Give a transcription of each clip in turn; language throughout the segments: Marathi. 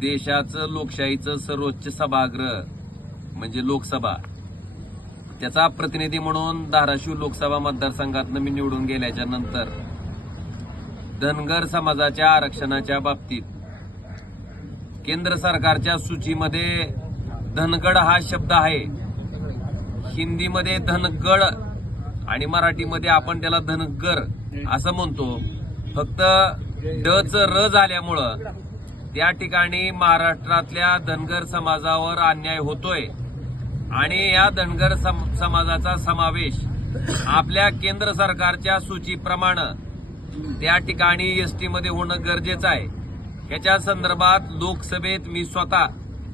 देशाचं लोकशाहीचं सर्वोच्च सभागृह म्हणजे लोकसभा, त्याचा प्रतिनिधी म्हणून धाराशिव लोकसभा मतदारसंघातनं मी निवडून गेल्याच्या नंतर धनगर समाजाच्या आरक्षणाच्या बाबतीत केंद्र सरकारच्या सूचीमध्ये धनगड हा शब्द आहे. हिंदीमध्ये धनगड आणि मराठीमध्ये आपण त्याला धनगर असं म्हणतो. फक्त डच र झाल्यामुळं त्या ठिकाणी महाराष्ट्रातल्या धनगर समाजावर अन्याय होतोय आणि या धनगर समाजाचा समावेश आपल्या केंद्र सरकारच्या सूचीप्रमाणे त्या ठिकाणी एसटी मध्ये होणं गरजेचं आहे. याच्या संदर्भात लोकसभेत मी स्वतः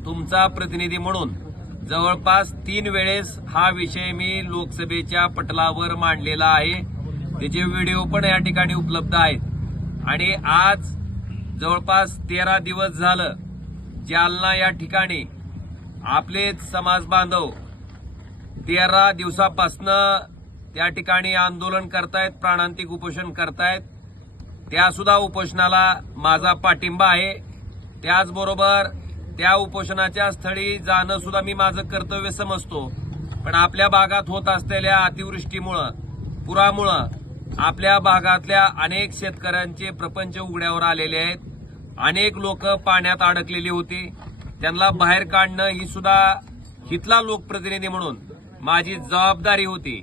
तुमचा प्रतिनिधी म्हणून जवळपास 3 वेळेस हा विषय मी लोकसभेच्या पटलावर मांडलेला आहे. त्याचे व्हिडिओ पण या ठिकाणी उपलब्ध आहेत. आणि आज जवळपास 13 दिवस झालं जालना या ठिकाणी आपले समाज बांधव 13 दिवसापासनं त्या ठिकाणी आंदोलन करतायत, प्राणांतिक उपोषण करतायत. त्या सुद्धा उपोषणाला माझा पाठिंबा आहे. त्याचबरोबर त्या उपोषणाच्या स्थळी जाणं सुद्धा मी माझं कर्तव्य समजतो. पण आपल्या भागात होत असलेल्या अतिवृष्टीमुळं, पुरामुळं आपल्या भागातल्या अनेक शेतकऱ्यांचे प्रपंच उघड्यावर आलेले आहेत. अनेक लोक पाण्यात अडकलेली होती. त्यांना बाहेर काढणं ही सुद्धा इथला लोकप्रतिनिधी म्हणून माझी जबाबदारी होती.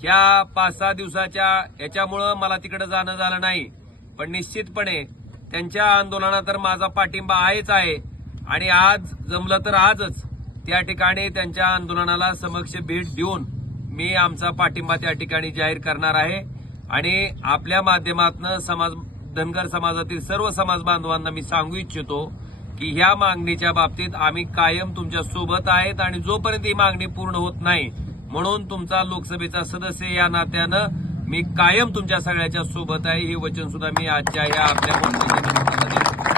ह्या 5-6 दिवसाच्या याच्यामुळं मला तिकडे जाणं झालं नाही. पण निश्चितपणे त्यांच्या आंदोलनात तर माझा पाठिंबा आहेच आहे. आणि आज जमलं तर आजच त्या ठिकाणी त्यांच्या आंदोलनाला समक्ष भेट देऊन मी आमचा पाठिंबा त्या ठिकाणी जाहीर करणार आहे. आणि आपल्या माध्यमातून धनगर समाजातील सर्व समाज बांधवांना मी सांगू इच्छितो की ह्या मागणीच्या बाबतीत आम्ही कायम तुमच्या सोबत आहेत. आणि जोपर्यंत ही मागणी पूर्ण होत नाही, म्हणून तुमचा लोकसभेचा सदस्य या नात्यानं मी कायम तुमच्या सगळ्याच्या सोबत आहे. हे वचन सुद्धा मी आजच्या या आपल्या